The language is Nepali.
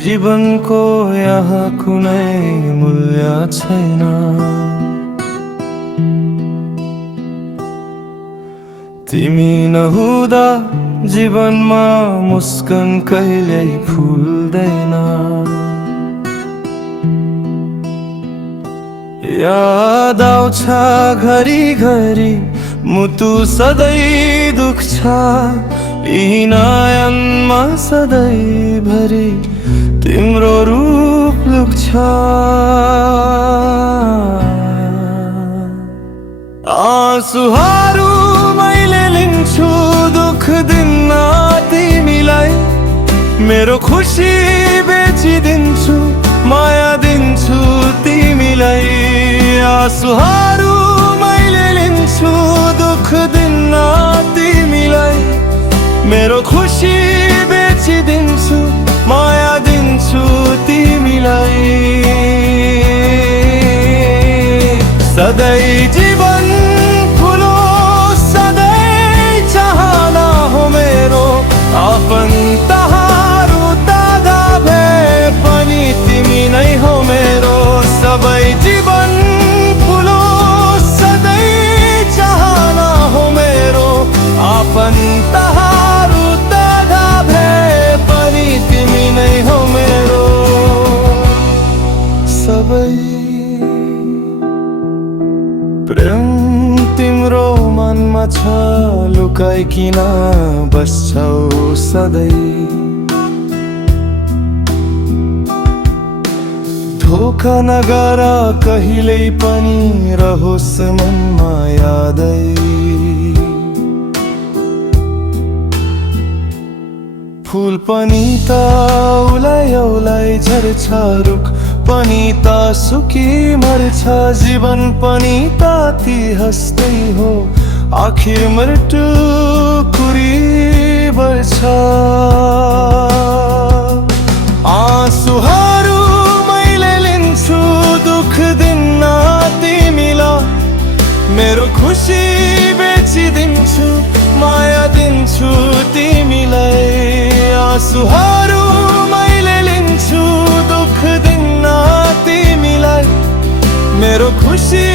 जीवनको यहाँ कुनै मूल्य छैन। तिमी नहुँदा जीवनमा मुस्कान कहिल्यै फुल्दैन। याद आउँछ घरिघरि मुटु सधैँ दुख्छ, यी नयनमा सधैँभरि तिम्रो रूप लुक्छ। आँसुहरू मैले लिन्छु, दुःख दिन्न तिमीलाई। मेरो खुसी बेचिदिन्छु, माया दिन्छु तिमीलाई। आँसुहरू मैले लिन्छु, दुःख दिन्न तिमीलाई। मेरो खुसी बेचिदिन्छु, माया दिन्छु तिमीलाई। सधैँ जीवन ठुलो, सधैँ चाहना हो मेरो। आफन्तहरू दादा भए पनि तिमी नै हो मेरो। सबै जीवन ठुलो, सधैँ चाहना हो मेरो। आफन्तहरू दादा भए पनि तिमी नै हो मेरो। सबै प्रेम तिम्रो मनमा छ, लुकाइकिन बस्छौ सधैँ। धोका नगर कहिल्यै पनि रहोस् मनमा यादै। फुल पनि त औलाई औलाई झर्छ, रुख पनि त सुकी मर्छ। जीवन पनि त ती हस्दै हो, आखिर मृत्यु कुरी बढ्छ। आँसुहरू मैले लिन्छु, दुःख दिन्न तिमीलाई। मेरो खुसी बेचिदिन्छु, माया दिन्छु तिमीलाई। आँसुहरू मैले लिन्छु, दुःख दिन्न तिमीलाई। मेरो खुसी